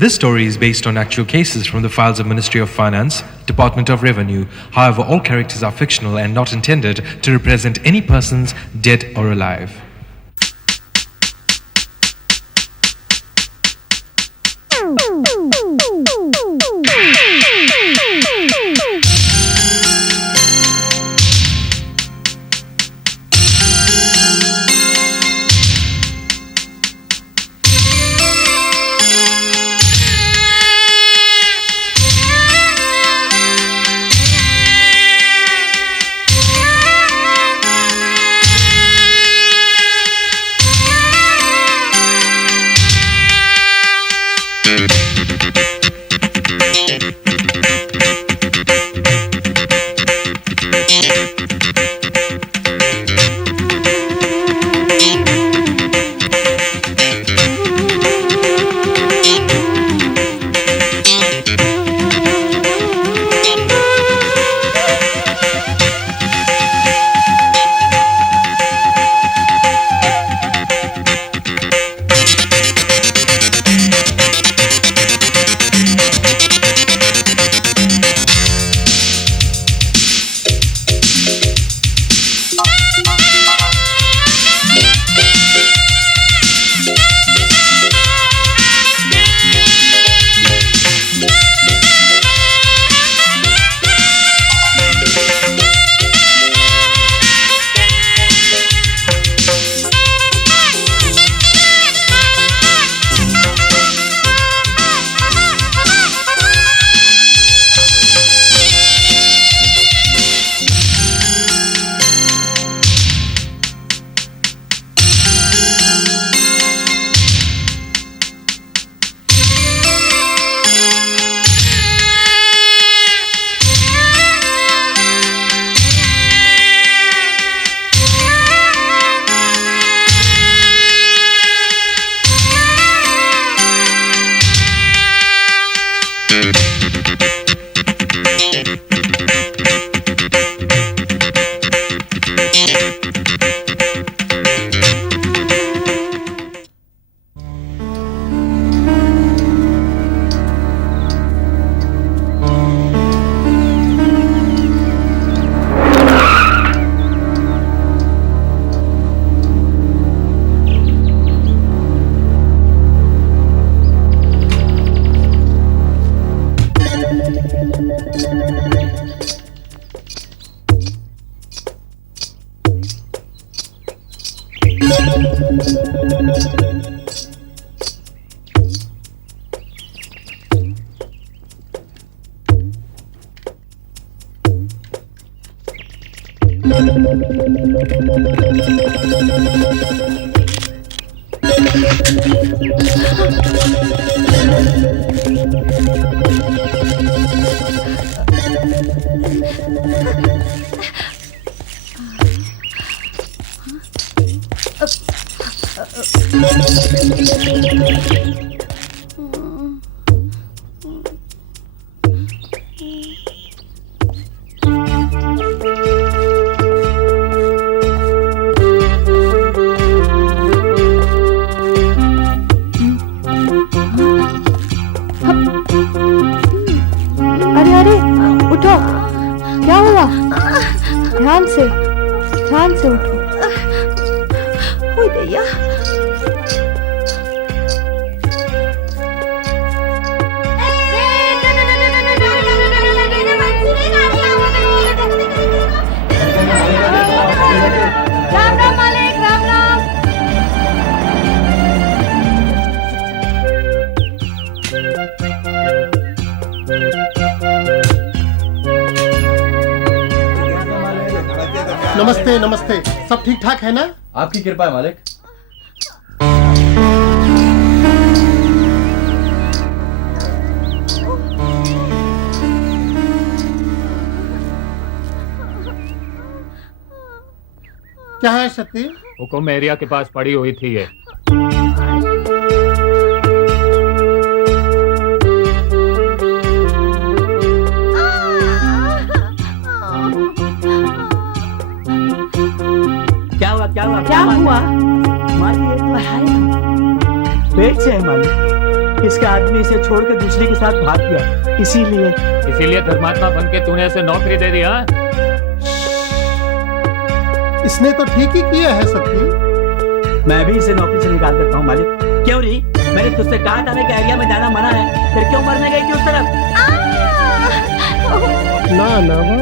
This story is based on actual cases from the files of Ministry of Finance, Department of Revenue. However, all characters are fictional and not intended to represent any persons dead or alive. ध्यान से उठो। ओए दैया, राम राम मालिक, राम राम। नमस्ते नमस्ते, सब ठीक ठाक है ना? आपकी कृपा है मालिक। क्या है सती? हुकुम एरिया के पास पड़ी हुई थी ये। क्या हुआ? मालिक पेट से है मालिक। इसका आदमी इसे छोड़ के दूसरे के साथ भाग गया, इसीलिए धर्मात्मा बन के तूने ऐसे नौकरी दे दी? हाँ, इसने तो ठीक ही किया है सत्ती। मैं भी इसे नौकरी से निकाल देता हूँ मालिक। क्यों री? मैंने तुझसे कहा था ना कि एरिया में जाना मना है, फिर क्यों मरने गई थी उस तरफ? ना ना बाबू,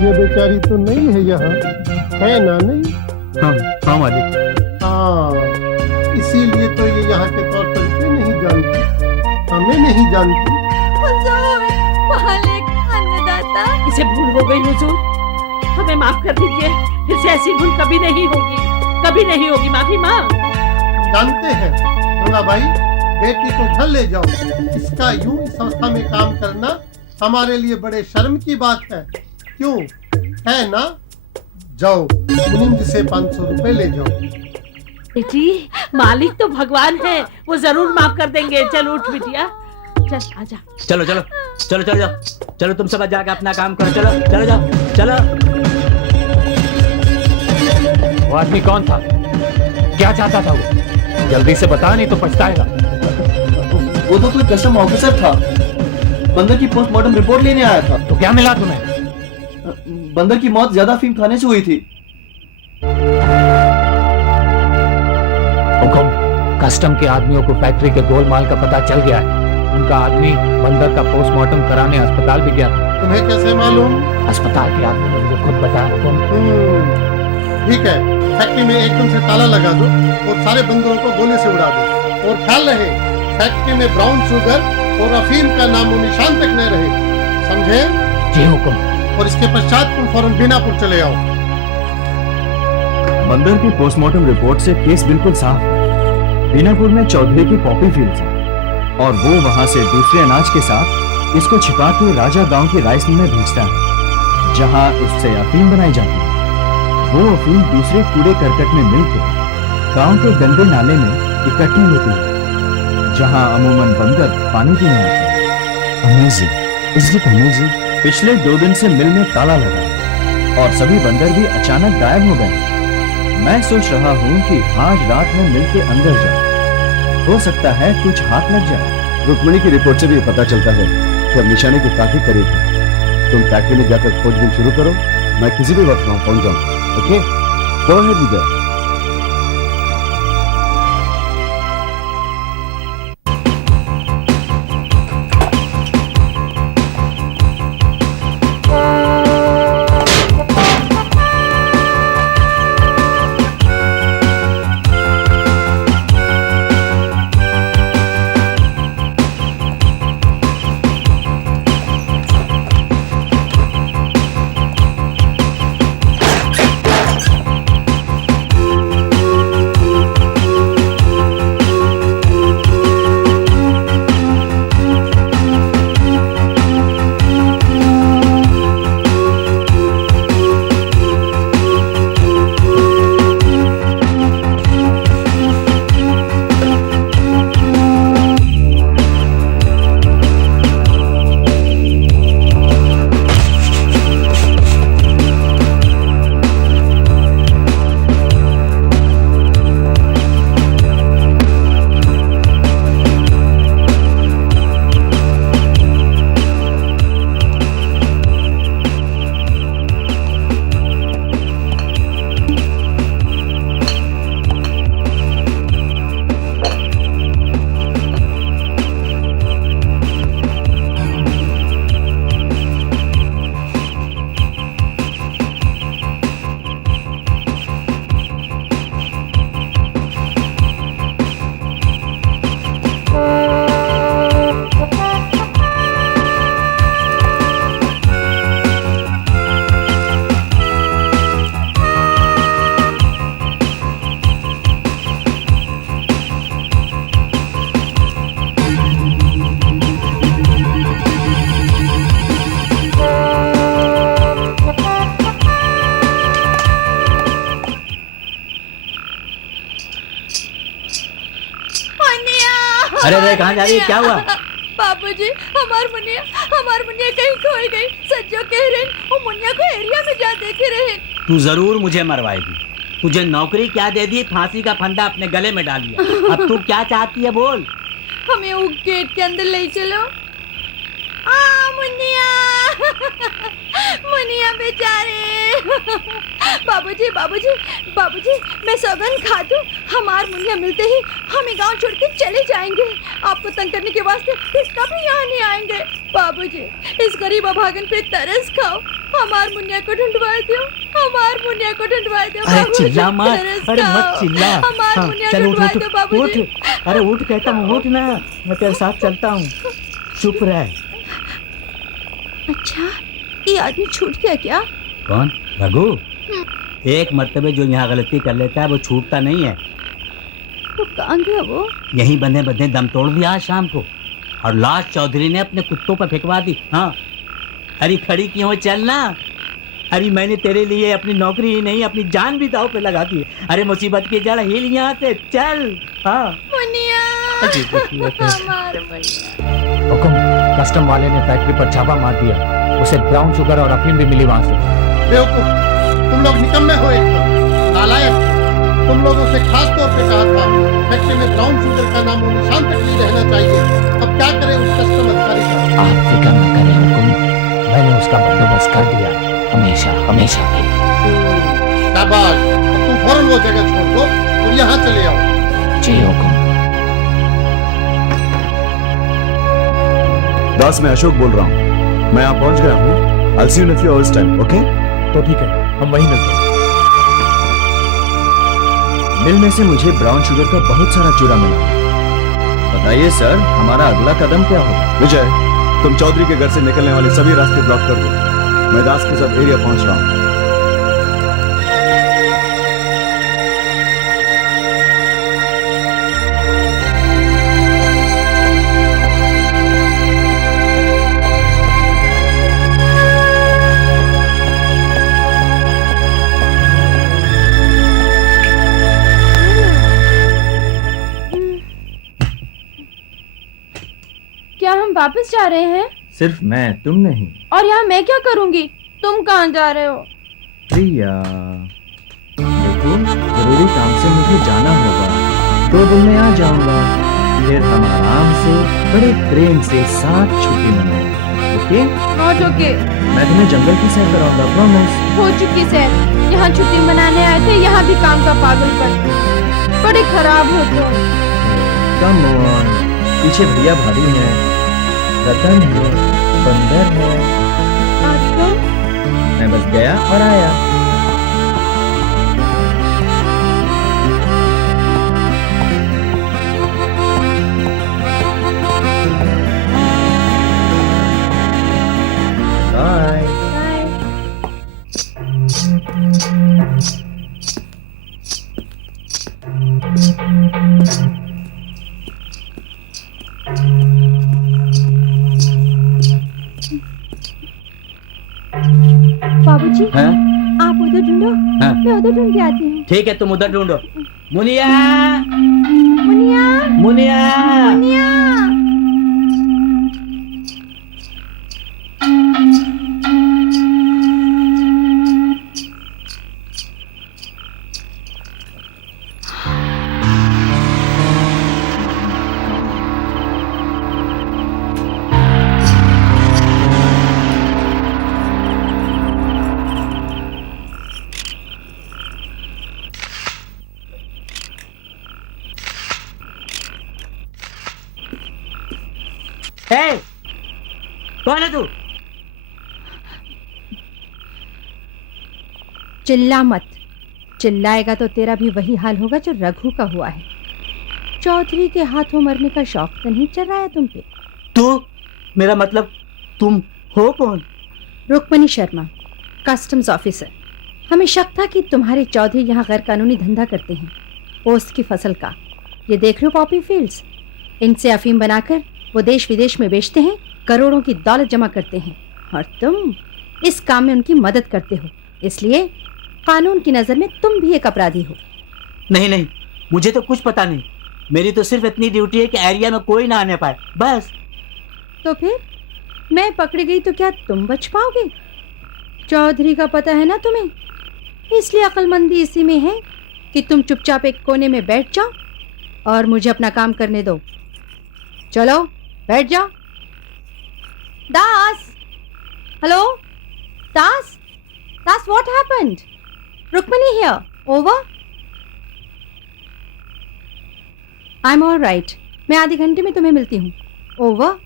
ये बेचारी तो नहीं है यहाँ, है ना? नहीं। हाँ मालिक। हाँ, इसीलिए तो ये यहाँ के तौर तरीके नहीं जानती, हमें नहीं जानती। हुजूर, मालिक, अन्नदाता। इसे भूल हो गई हुजूर, हमें माफ कर दीजिए। फिर से ऐसी भूल कभी नहीं होगी, कभी नहीं होगी। माफी मांग। जानते हैं गंगा भाई, बेटी को घर ले जाओ। इसका यूं इस संस्था में काम करना हमारे लिए बड़े शर्म की बात है, क्यों है ना? जाओ, मुनीम जी से 500 रुपए ले जाओ। बेटी, मालिक तो भगवान है, वो जरूर माफ कर देंगे। चल उठ बिटिया, चल आजा। चलो चलो चलो चलो जाओ, चलो तुम सब जाके अपना काम करो। चलो चलो जाओ, चलो। वो आदमी कौन था? क्या चाहता था वो? जल्दी से बता, नहीं तो पछताएगा। वो तो कोई कस्टम ऑफिसर था, बंदर की पोस्टमार्टम रिपोर्ट लेने आया था। तो क्या मिला तुम्हें? बंदर की मौत ज्यादा अफीम खाने से हुई थी। हुकुम, कस्टम के आदमियों को फैक्ट्री के गोलमाल का पता चल गया है। उनका आदमी बंदर का पोस्टमार्टम कराने अस्पताल भी गया था। तुम्हें कैसे मालूम? अस्पताल के आदमी ने मुझे खुद बताया। हुकुम। ठीक है, फैक्ट्री में एकदम से ताला लगा दो और सारे बंदरों को गोले से उड़ा दो। और ख्याल रहे, फैक्ट्री में ब्राउन शुगर और अफीम का नामो निशान तक न रहे, समझे? जी हुकुम। और इसके पश्चात तुम फौरन बीनापुर चले आओ। बंदर की पोस्टमार्टम रिपोर्ट से केस बिल्कुल साफ है। बीनापुर में चौधरी की पॉपी फील्ड्स है और वो वहां से दूसरे अनाज के साथ इसको छिपा के राजा गांव की राइस मिल में भेजता है, जहां उससे अफीम बनाई जाती है। वो अफीम दूसरे कूड़े करकट में मिलकर गांव के गंदे नाले में इकट्ठी होती है, जहां अमूमन बंदर पानी पीने आते हैं। अमेजिंग, इसकी अमेजिंग। पिछले 2 दिन से मिल में ताला लगा और सभी बंदर भी अचानक गायब हो गए। मैं सोच रहा हूँ कि आज रात में मिल के अंदर जाऊं, हो सकता है कुछ हाथ लग जाए। रुक्मणी की रिपोर्ट से भी पता चलता है कि अब निशाने की काफी करीब है। तुम फैक्ट्री में जाकर खोजबीन शुरू करो, मैं किसी भी वक्त वहां पहुंच जाऊंगा। ओके, गो अहेड विजय। अरे अरे कहाँ जा रही है, क्या हुआ? बाबूजी, हमार मुनिया कहीं खोई गई। सज्जो कह रहे वो मुनिया को एरिया में जा देखे रहे। तू जरूर मुझे मरवाएगी। तुझे नौकरी क्या दे दी, फांसी का फंदा अपने गले में डाल लिया। अब तू क्या चाहती है बोल। हमें वो गेट के अंदर ले चलो। मुन्निया मुन्निया बेचारे। बाबूजी बाबूजी बाबूजी, मैं सौगंध खा दूं, हमार मुन्निया मिलते ही हमें गांव छोड़ के चले जाएंगे। आपको तंग करने के वास्ते फिर कभी यहाँ नहीं आएंगे। बाबूजी, इस गरीब अभागन पे तरस खाओ, हमार मुन्निया को ढूंढवा दो, हमार मुन्निया को ढूंढवा दो। अरे चिल्ला मत, अरे मत चिल्ला। हमार हाँ, मुन्निया चल को उठ ढूंढवा उठ दो बाबूजी। उठ। अरे उठ कहता हूँ, उठ ना, मैं तेरे साथ चलता हूँ। चुप रह। अच्छा, ये आदमी छूट गया क्या? कौन? रघु? एक मर्तबे जो यहाँ गलती कर लेता है वो छूटता नहीं है। तो कहाँ गया वो? यहीं बंधे बंधे दम तोड़ दिया आज शाम को, और लाश चौधरी ने अपने कुत्तों पर फेंकवा दी। हाँ, अरे खड़ी क्यों, चलना। अरे मैंने तेरे लिए अपनी नौकरी ही नहीं, अपनी जान भी दांव पे लगा दी है। अरे मुसीबत की जड़ हिल यहाँ से, चल। हाँ मुन्निया, हमार मुन्निया। हुकुम, कस्टम वाले ने फैक्ट्री पर छापा मार दिया, उसे ब्राउन शुगर और अफीम भी मिली वहाँ से। बेवकूफ, तुम लोग निकम्मे हो, एकदम नालायक। तुम लोगों से खास तौर पे कहा था फैक्ट्री में ब्राउन शुगर का नामो निशान तक नहीं रहना चाहिए। अब क्या करें उस कस्टम अधिकारी का? आप फिक्र न करें हुकुम, मैंने उसका बंदोबस्त कर दिया, हमेशा हमेशा के। शाबाश, अब तुम फौरन वो जगह छोड़ दो और यहाँ चले आओ। जी हुकुम। दास, मैं अशोक बोल रहा हूँ, मैं यहाँ पहुँच गया हूँ। I'll see you in a few hours time, okay? तो ठीक है, हम वहीं मिलते हैं। मिल में से मुझे ब्राउन शुगर का बहुत सारा चूरा मिला। बताइए सर, हमारा अगला कदम क्या होगा? विजय, तुम चौधरी के घर से निकलने वाले सभी रास्ते ब्लॉक कर दो। मैं दास के साथ एरिया पहुंच रहा हूँ। क्या हम वापस जा रहे हैं? सिर्फ मैं, तुम नहीं। और यहाँ मैं क्या करूँगी? तुम कहाँ जा रहे हो? प्रिया, देखो, जरूरी काम से मुझे जाना होगा, 2 दिन में आ जाऊंगा। फिर हम आराम से, बड़े प्रेम से साथ छुट्टी मनाएंगे, ओके? Not okay. मैं तुम्हें जंगल की सैर कराऊंगा, प्रॉमिस। हो चुकी सैर, यहाँ छुट्टी मनाने आए थे, यहाँ भी काम का पागलपन। बड़े खराब हो तुम। कम ऑन, पीछे भैया भाभी हैं, रतन है, बंदर है। आज तो मैं बस गया और आया। बाय। बाबूजी, हाँ? आप उधर ढूंढो, हाँ। मैं उधर ढूंढ के आती हूँ। ठीक है, तुम उधर ढूंढो। मुनिया, मुनिया, मुनिया। मुनिया। हे, कौन है तू? चिल्ला मत, चिल्लाएगा तो तेरा भी वही हाल होगा जो रघु का हुआ है। चौधरी के हाथों मरने का शौक तो नहीं चल रहा है तुम पे? तू, मेरा मतलब तुम हो कौन? Rukmani Sharma, customs officer. हमें शक था कि तुम्हारे चौधरी यहाँ गैर कानूनी धंधा करते हैं, पोस्ट की फसल का। ये देख रहे हो पॉपी फील्ड्स, इनसे अफीम बनाकर वो देश विदेश में बेचते हैं, करोड़ों की दौलत जमा करते हैं, और तुम इस काम में उनकी मदद करते हो। इसलिए कानून की नज़र में तुम भी एक अपराधी हो। नहीं नहीं, मुझे तो कुछ पता नहीं। मेरी तो सिर्फ इतनी ड्यूटी है कि एरिया में कोई ना आने पाए, बस। तो फिर मैं पकड़ी गई तो क्या तुम बच पाओगे? चौधरी का पता है ना तुम्हें, इसलिए अक्लमंदी इसी में है कि तुम चुपचाप एक कोने में बैठ जाओ और मुझे अपना काम करने दो। चलो बैठ जाओ। Das, hello Das, Das what happened? Rukmini here, over. I am all right, मैं आधे घंटे में तुम्हें मिलती हूँ, ओवर।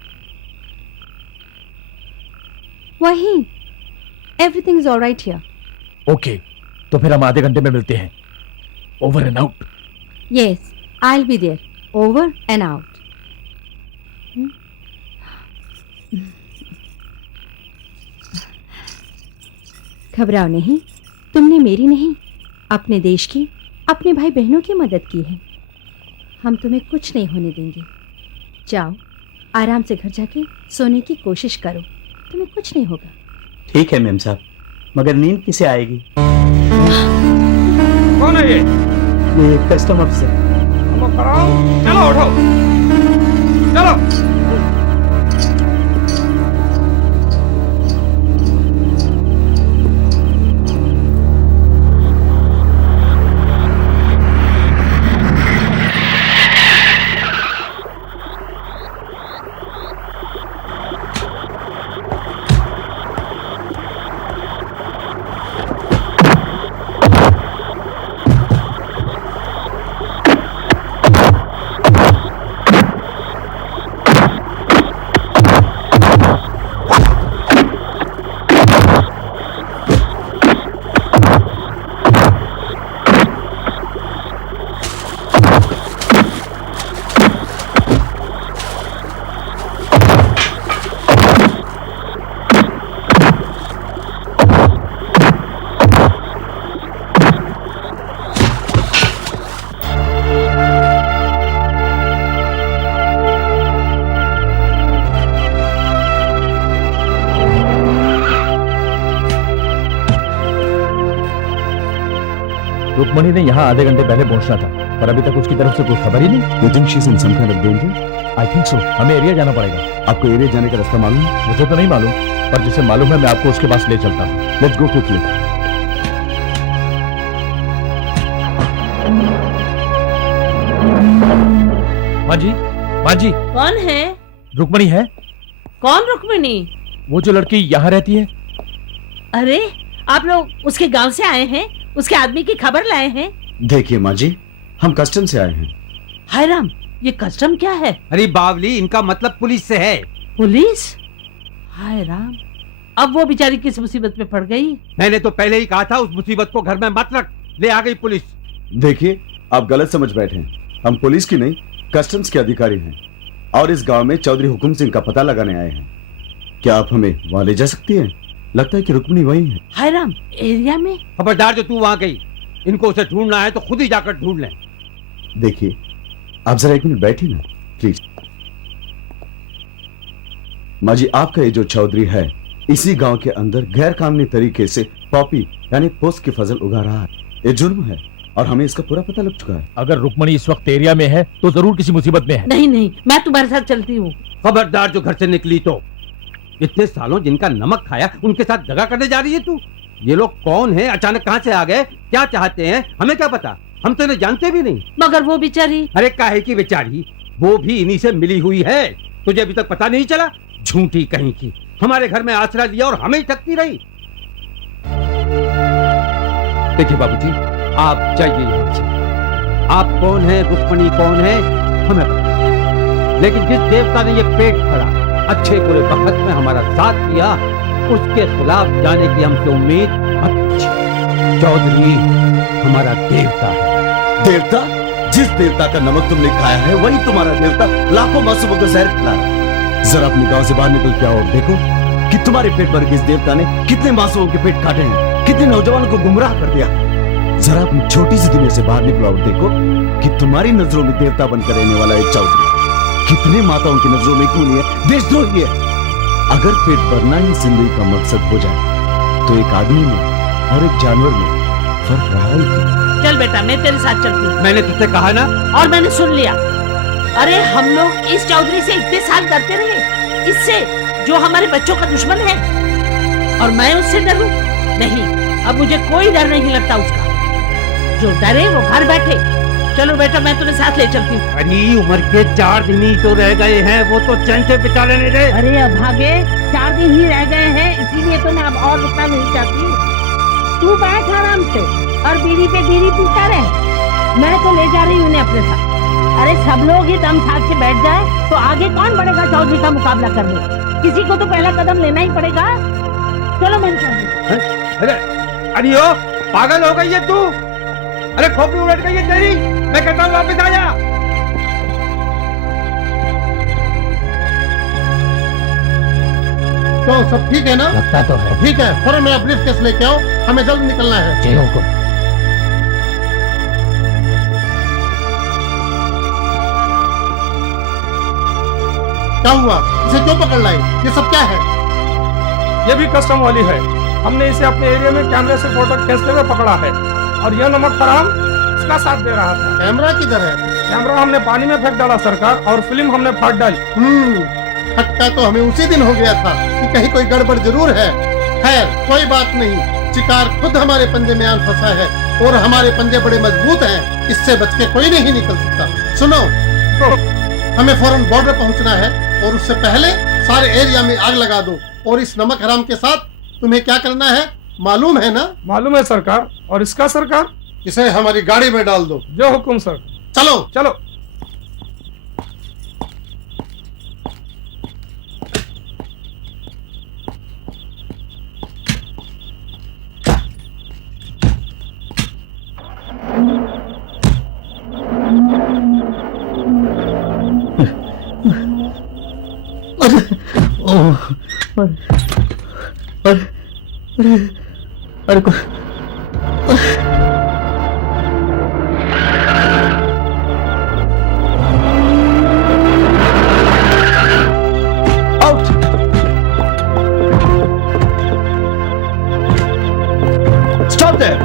वही, everything is all right here. Okay, तो फिर हम आधे घंटे में मिलते हैं, over and out. Yes, I will be there, over and out. घबराओ नहीं, तुमने मेरी नहीं, अपने देश की, अपने भाई बहनों की मदद की है। हम तुम्हें कुछ नहीं होने देंगे। जाओ, आराम से घर जाके सोने की कोशिश करो, तुम्हें कुछ नहीं होगा। ठीक है मेम साहब, मगर नींद किसे आएगी? कौन है ये? Custom officer. चलो उठो, चलो। रुक्मणी ने यहाँ आधे घंटे पहले पहुंचना था, पर अभी तक उसकी तरफ से कोई खबर ही नहीं। You think she's in some kind of danger? I think so, हमें एरिया जाना पड़ेगा। आपको एरिया जाने का रास्ता मालूम है? मुझे तो नहीं मालूम, पर जिसे मालूम है मैं आपको उसके पास ले चलता हूँ। Let's go quickly. माँ जी, माँ जी, कौन है? रुक्मणी है? कौन रुक्मिणी? वो जो लड़की यहाँ रहती है। अरे आप लोग उसके गांव से आए हैं, उसके आदमी की खबर लाए हैं? देखिए माँ जी, हम कस्टम से आए हैं। हाय राम, ये कस्टम क्या है? अरे बावली, इनका मतलब पुलिस से है। पुलिस? हाय राम, अब वो बेचारी किस मुसीबत में पड़ गई? मैंने तो पहले ही कहा था उस मुसीबत को घर में मत रख, ले आ गई पुलिस। देखिए, आप गलत समझ बैठे हैं। हम पुलिस की नहीं, कस्टम्स के अधिकारी हैं और इस गांव में चौधरी हुकुम सिंह का पता लगाने आए हैं। क्या आप हमें वहां ले जा सकती हैं? लगता है कि रुक्मिणी वही है। हाय राम, एरिया में? खबरदार जो तू वहां गई, इनको उसे ढूंढना है तो खुद ही जाकर ढूंढ लें। देखिए, आप जरा एक मिनट बैठिए ना प्लीज। माँ जी, आपका ये जो चौधरी है इसी गांव के अंदर गैर कानूनी तरीके से पॉपी यानी पोस्ट की फसल उगा रहा है। ये जुर्म है और हमें इसका पूरा पता लग चुका है। अगर रुक्मणी इस वक्त एरिया में है तो जरूर किसी मुसीबत में है। नहीं नहीं, मैं तुम्हारे साथ चलती हूँ। खबरदार जो घर से निकली तो। इतने सालों जिनका नमक खाया उनके साथ दगा करने जा रही है तू। ये लोग कौन है, अचानक कहाँ से आ गए, क्या चाहते हैं, हमें क्या पता, हम तो इन्हें जानते भी नहीं। मगर वो बेचारी। अरे काहे की बेचारी, वो भी इन्हीं से मिली हुई है, तुझे अभी तक पता नहीं चला? झूठी कहीं की, हमारे घर में आसरा लिया और हमें ही ठगती रही। देखिए बाबूजी, आप जाइए यहाँ से। आप कौन है, रुक्मिणी कौन है, हमें पता, लेकिन जिस देवता ने ये पेट भरा, अच्छे बुरे वक्त में हमारा साथ दिया, उसके खिलाफ जाने की हमसे उम्मीद मत कीजिए। चौधरी हमारा देवता है। देवता? जिस देवता का नमक तुमने खाया है वही तुम्हारा देवता लाखों मासूमों को जहर खिला रहा है। जरा अपने गांव से बाहर निकल के आओ और देखो कि तुम्हारे पेट भर के इस देवता ने कितने मासूमों के पेट काटे हैं, कितने नौजवानों को गुमराह कर दिया। जरा अपनी छोटी सी दुनिया से बाहर निकलो और देखो कि तुम्हारी नजरों में देवता बनकर रहने वाला एक चौधरी कितने माताओं की नजरों में खूनी है, देशद्रोही है। अगर पेट भरना ही जिंदगी का मकसद हो जाए तो एक आदमी में और एक जानवर में फर्क रहा ही क्या? चल बेटा, मैं तेरे साथ चलती हूँ। मैंने तुझसे कहा ना। और मैंने सुन लिया। अरे हम लोग इस चौधरी से इतने साल डरते रहे, इससे जो हमारे बच्चों का दुश्मन है, और मैं उससे डरूं? नहीं, अब मुझे कोई डर नहीं लगता उसका। जो डरे वो घर बैठे, चलो बेटा, मैं तुम्हें साथ ले चलती हूँ। अरे उम्र के 4 दिन ही तो रह गए हैं, वो तो चैन से बिता लेने दे। अरे अभागे, 4 दिन ही रह गए हैं, इसीलिए तो मैं अब और रुकना नहीं चाहती। तू बैठ आराम से और बीड़ी पे बीड़ी पीता रहे। मैं तो ले जा रही हूँ उन्हें अपने साथ। अरे सब लोग ही दम साथ से बैठ जाए तो आगे कौन बढ़ेगा चौधरी का मुकाबला करने? किसी को तो पहला कदम लेना ही पड़ेगा। चलो मन अरे अरे ओ पागल हो गई है तू? अरे खोपड़ी उलट गई है तेरी। मैं कहता हूँ वापस आ जा। तो सब ठीक है ना? लगता तो है। ठीक है, फौरन मेरा ब्रीफकेस लेके आओ, हमें जल्द निकलना है। जय हो को। क्या हुआ? इसे क्यों पकड़ लाई? ये सब क्या है? ये भी कस्टम वाली है। हमने इसे अपने एरिया में कैमरे से फोटो खींचते हुए पकड़ा है और यह नमक फराम इसका साथ दे रहा था। कैमरा किधर है? कैमरा हमने पानी में फेंक डाला सरकार, और फिल्म हमने फाड़ डाली। खटका तो हमें उसी दिन हो गया था कि कहीं कोई गड़बड़ जरूर है। खैर कोई बात नहीं, शिकार खुद हमारे पंजे में आन फंसा है और हमारे पंजे बड़े मजबूत हैं, इससे बच के कोई नहीं निकल सकता। सुनो, हमें फौरन बॉर्डर पहुंचना है और उससे पहले सारे एरिया में आग लगा दो। और इस नमक हराम के साथ तुम्हें क्या करना है मालूम है ना? मालूम है सरकार। और इसका सरकार? इसे हमारी गाड़ी में डाल दो। जो हुकुम सर। चलो चलो। Stop there!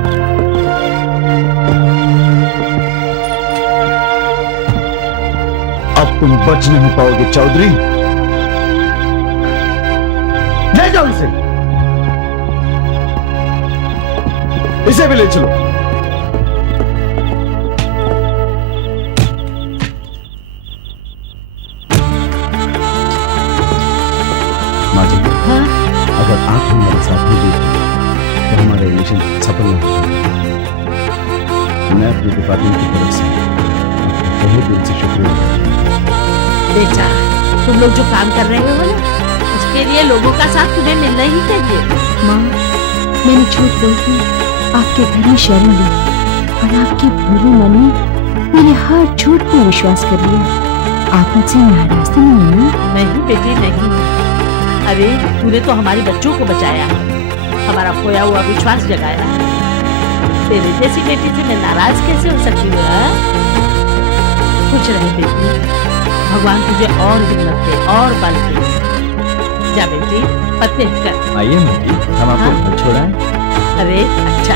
अब तुम बच नहीं पाओगे चौधरी। ले जाओ इसे भी ले चलो। माँ जी, अगर आप हमारे साथ नहीं देते तो हमारा रिलेशन सफल नहीं होगा। मैं अपने डिपार्टमेंट की तरफ से आपका तहे दिल से शुक्रिया। बेटा, तुम लोग जो काम कर रहे हो ना, उसके लिए लोगों का साथ तुम्हें मिलना ही चाहिए। माँ, मैंने झूठ बोलकर आपके घर में शरण ली और आपकी भोली मन ने मेरे हर झूठ पर विश्वास कर लिया। आप मुझसे नाराज तो नहीं है ना? नहीं बेटी नहीं। अरे तूने तो हमारे बच्चों को बचाया, हमारा खोया हुआ विश्वास जगाया। तेरे जैसी बेटी से मैं नाराज कैसे हो सकती हूँ? खुश रहे बेटी, भगवान तुझे और हिम्मत दे और बल दे। जा बेटी, फतेह कर। आइए माँ जी, हम आपको घर छोड़ाएं। अरे अच्छा।